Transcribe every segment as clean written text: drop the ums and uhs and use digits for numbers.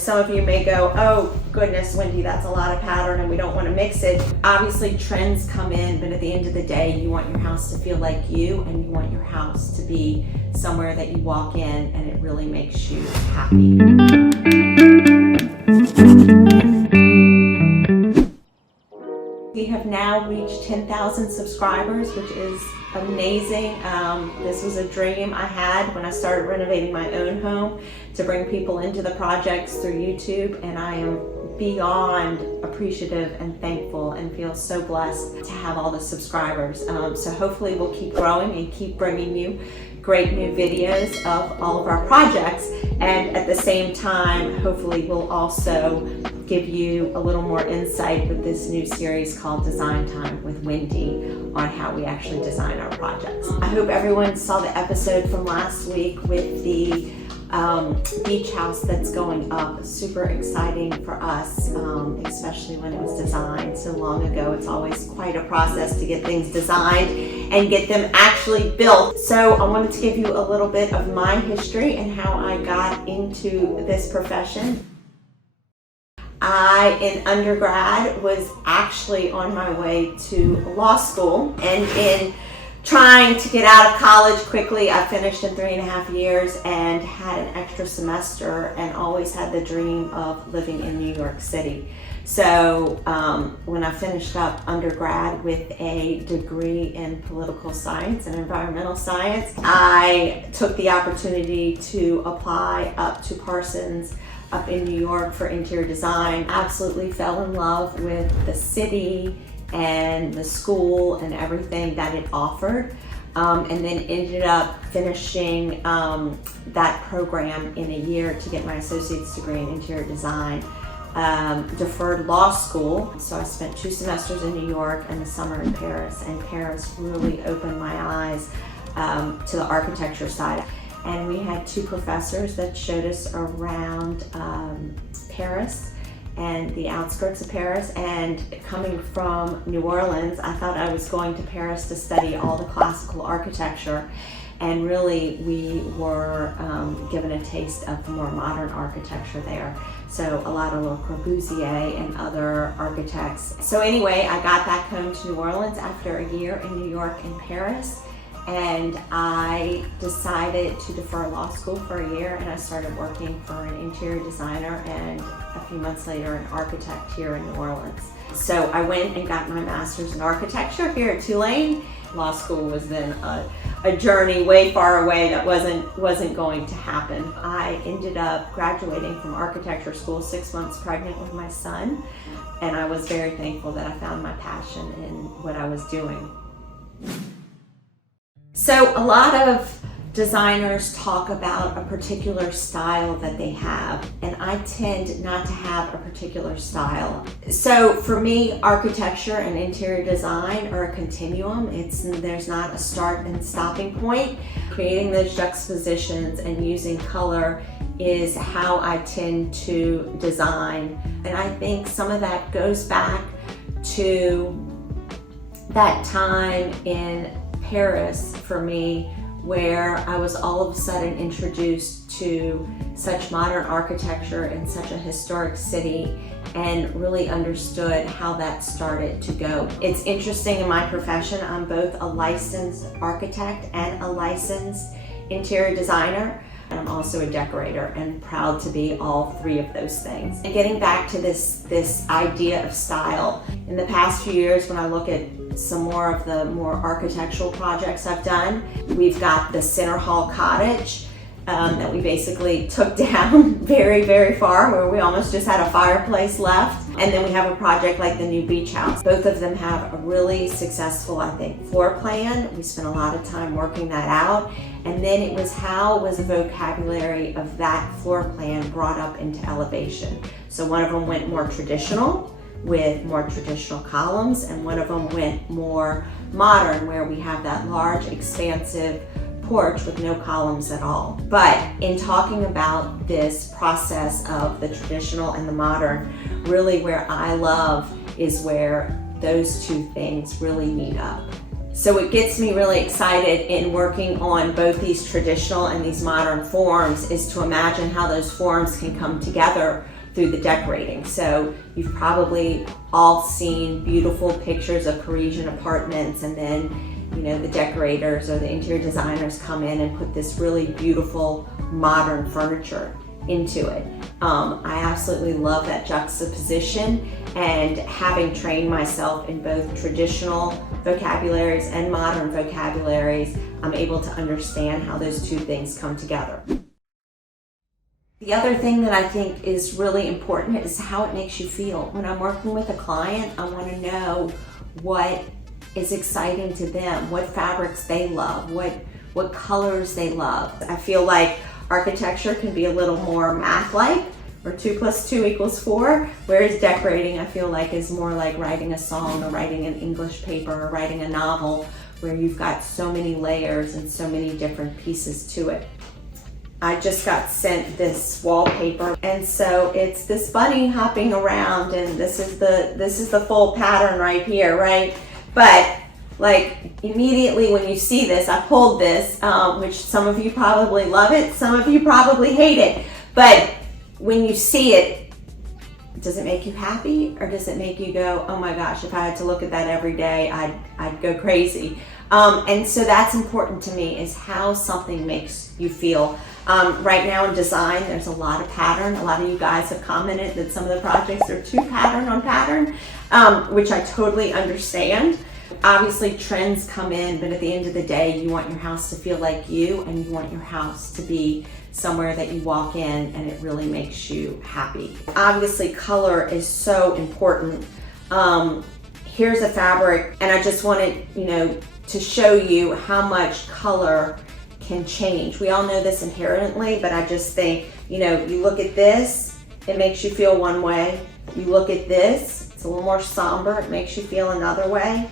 some of you may go, oh goodness, Wendy, that's a lot of pattern and we don't want to mix it. Obviously trends come in, but at the end of the day, you want your house to feel like you, and you want your house to be somewhere that you walk in and it really makes you happy. We have now reached 10,000 subscribers, which is amazing. This was a dream I had when I started renovating my own home, to bring people into the projects through YouTube, and I am beyond appreciative and thankful and feel so blessed to have all the subscribers. So hopefully we'll keep growing and keep bringing you great new videos of all of our projects, and at the same time hopefully we'll also give you a little more insight with this new series called Design Time with Wendy on how we actually design our projects. I hope everyone saw the episode from last week with the beach house that's going up. Super exciting for us, especially when it was designed so long ago. It's always quite a process to get things designed and get them actually built. So I wanted to give you a little bit of my history and how I got into this profession. I, in undergrad, was actually on my way to law school, and in trying to get out of college quickly, I finished in 3.5 years and had an extra semester, and always had the dream of living in New York City. So when I finished up undergrad with a degree in political science and environmental science, I took the opportunity to apply up to Parsons up in New York for interior design. Absolutely fell in love with the city and the school and everything that it offered, and then ended up finishing that program in a year to get my associate's degree in interior design. Deferred law school, so I spent 2 semesters in New York and the summer in Paris, and Paris really opened my eyes to the architecture side. And we had 2 professors that showed us around Paris and the outskirts of Paris. And coming from New Orleans, I thought I was going to Paris to study all the classical architecture, and really we were given a taste of the more modern architecture there. So a lot of Le Corbusier and other architects. So anyway, I got back home to New Orleans after a year in New York and Paris, and I decided to defer law school for a year, and I started working for an interior designer, and a few months later an architect here in New Orleans. So I went and got my master's in architecture here at Tulane. Law school was then a journey way far away that wasn't going to happen. I ended up graduating from architecture school 6 months pregnant with my son, and I was very thankful that I found my passion in what I was doing. So a lot of designers talk about a particular style that they have, and I tend not to have a particular style. So for me, architecture and interior design are a continuum. There's not a start and stopping point. Creating those juxtapositions and using color is how I tend to design. And I think some of that goes back to that time in Paris for me, where I was all of a sudden introduced to such modern architecture in such a historic city, and really understood how that started to go. It's interesting in my profession, I'm both a licensed architect and a licensed interior designer. I'm also a decorator, and proud to be all 3 of those things. And getting back to this idea of style, in the past few years when I look at some more of the more architectural projects I've done, we've got the Center Hall Cottage that we basically took down very, very far, where we almost just had a fireplace left. And then we have a project like the new beach house. Both of them have a really successful, I think, floor plan. We spent a lot of time working that out. And then it was how was the vocabulary of that floor plan brought up into elevation. So one of them went more traditional, with more traditional columns, and one of them went more modern, where we have that large, expansive porch with no columns at all. But in talking about this process of the traditional and the modern, really where I love is where those 2 things really meet up. So it gets me really excited in working on both these traditional and these modern forms is to imagine how those forms can come together through the decorating. So you've probably all seen beautiful pictures of Parisian apartments, and then the decorators or the interior designers come in and put this really beautiful modern furniture into it. I absolutely love that juxtaposition, and having trained myself in both traditional vocabularies and modern vocabularies, I'm able to understand how those two things come together. The other thing that I think is really important is how it makes you feel. When I'm working with a client, I want to know what is exciting to them, what fabrics they love, what colors they love. I feel like architecture can be a little more math-like, or 2 + 2 = 4, whereas decorating I feel like is more like writing a song or writing an English paper or writing a novel, where you've got so many layers and so many different pieces to it. I just got sent this wallpaper, and so it's this bunny hopping around, and this is the full pattern right here, right? But like immediately when you see this, I pulled this, which some of you probably love it, some of you probably hate it, but when you see it, does it make you happy, or does it make you go, oh my gosh, if I had to look at that every day, I'd go crazy. And so that's important to me, is how something makes you feel. Right now in design, there's a lot of pattern. A lot of you guys have commented that some of the projects are too pattern on pattern, which I totally understand. Obviously trends come in, but at the end of the day, you want your house to feel like you, and you want your house to be somewhere that you walk in and it really makes you happy. Obviously color is so important. Here's a fabric, and I just wanted to show you how much color can change. We all know this inherently, but I just think, you look at this, it makes you feel one way. You look at this, it's a little more somber, it makes you feel another way.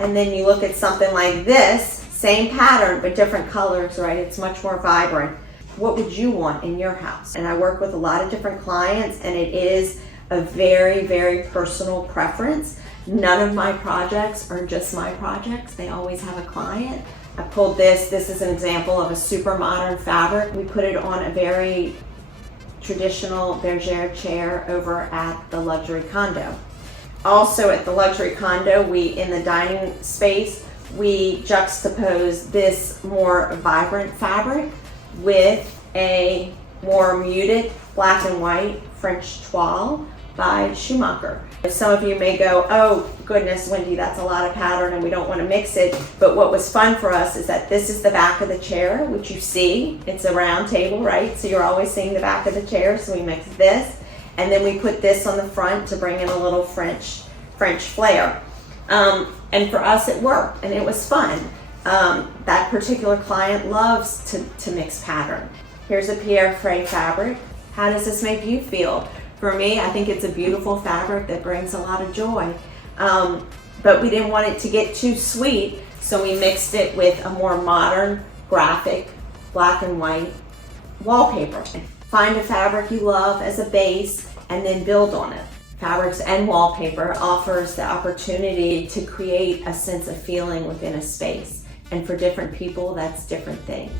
And then you look at something like this, same pattern, but different colors, right? It's much more vibrant. What would you want in your house? And I work with a lot of different clients, and it is a very, very personal preference. None of my projects are just my projects. They always have a client. I pulled this is an example of a super modern fabric. We put it on a very traditional bergère chair over at the luxury condo. Also at the luxury condo, in the dining space, we juxtapose this more vibrant fabric with a more muted black and white French toile by Schumacher. Some of you may go, oh goodness, Wendy, that's a lot of pattern and we don't want to mix it. But what was fun for us is that this is the back of the chair, which you see. It's a round table, right? So you're always seeing the back of the chair. So we mix this, and then we put this on the front to bring in a little French flair. And for us, it worked, and it was fun. That particular client loves to mix pattern. Here's a Pierre Frey fabric. How does this make you feel? For me, I think it's a beautiful fabric that brings a lot of joy. But we didn't want it to get too sweet, so we mixed it with a more modern, graphic, black and white wallpaper. Find a fabric you love as a base and then build on it. Fabrics and wallpaper offers the opportunity to create a sense of feeling within a space. And for different people, that's different things.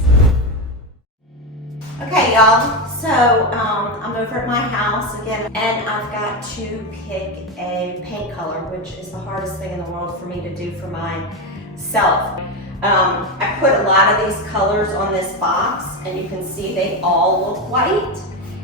Okay, y'all, so I'm over at my house again, and I've got to pick a paint color, which is the hardest thing in the world for me to do for myself. I put a lot of these colors on this box, and you can see they all look white.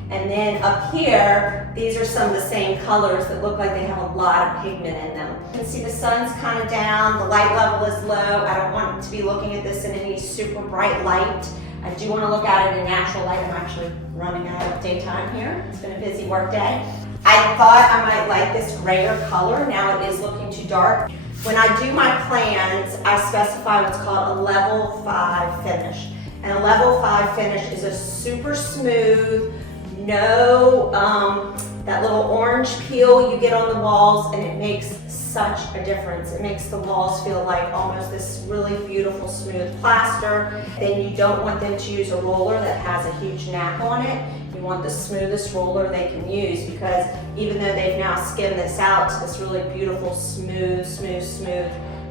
And then up here, these are some of the same colors that look like they have a lot of pigment in them. You can see the sun's kind of down, the light level is low. I don't want to be looking at this in any super bright light. I do want to look at it in natural light. I'm actually running out of daytime here. It's been a busy work day. I thought I might like this grayer color. Now it is looking too dark. When I do my plans, I specify what's called a level 5 finish. And a level 5 finish is a super smooth, no that little orange peel you get on the walls, and it makes such a difference. It makes the walls feel like almost this really beautiful smooth plaster. Then you don't want them to use a roller that has a huge nap on it. You want the smoothest roller they can use, because even though they've now skimmed this out to this really beautiful smooth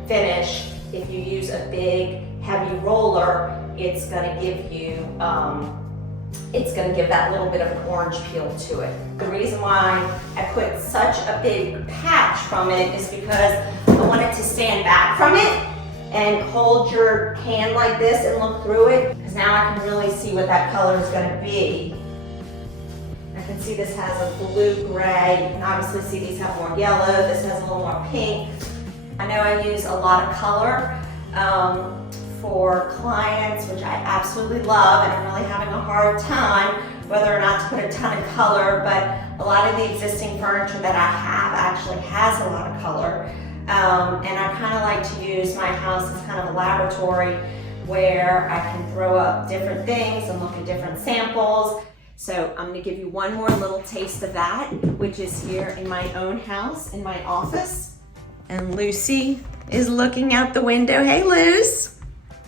finish, if you use a big, heavy roller, it's gonna give you, it's gonna give that little bit of an orange peel to it. The reason why I put such a big patch from it is because I want it to stand back from it and hold your hand like this and look through it, because now I can really see what that color is gonna be. I can see this has a blue-gray. You can obviously see these have more yellow. This has a little more pink. I know I use a lot of color for clients, which I absolutely love, and I'm really having a hard time whether or not to put a ton of color, but a lot of the existing furniture that I have actually has a lot of color. And I kind of like to use my house as kind of a laboratory where I can throw up different things and look at different samples. So I'm gonna give you one more little taste of that, which is here in my own house, in my office. And Lucy is looking out the window. Hey, Luce.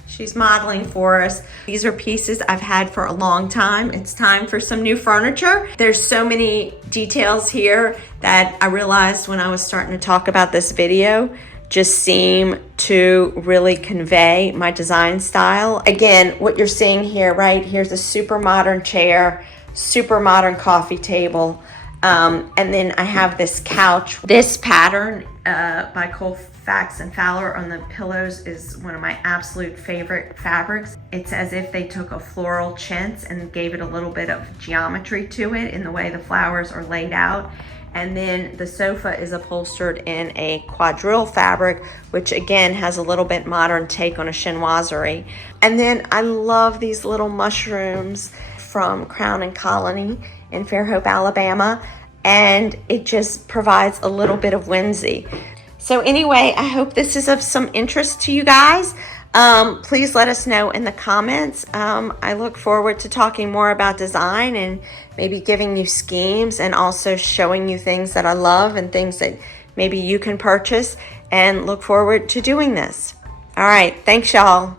She's modeling for us. These are pieces I've had for a long time. It's time for some new furniture. There's so many details here that I realized when I was starting to talk about this video just seem to really convey my design style. Again, what you're seeing here, right? Here's a super modern chair, super modern coffee table. And then I have this couch. This pattern by Colfax and Fowler on the pillows is one of my absolute favorite fabrics. It's as if they took a floral chintz and gave it a little bit of geometry to it in the way the flowers are laid out. And then the sofa is upholstered in a quadrille fabric, which again has a little bit modern take on a chinoiserie. And then I love these little mushrooms from Crown and Colony in Fairhope, Alabama. And it just provides a little bit of whimsy. So anyway, I hope this is of some interest to you guys. Please let us know in the comments. I look forward to talking more about design and maybe giving you schemes and also showing you things that I love and things that maybe you can purchase, and look forward to doing this. All right, thanks y'all.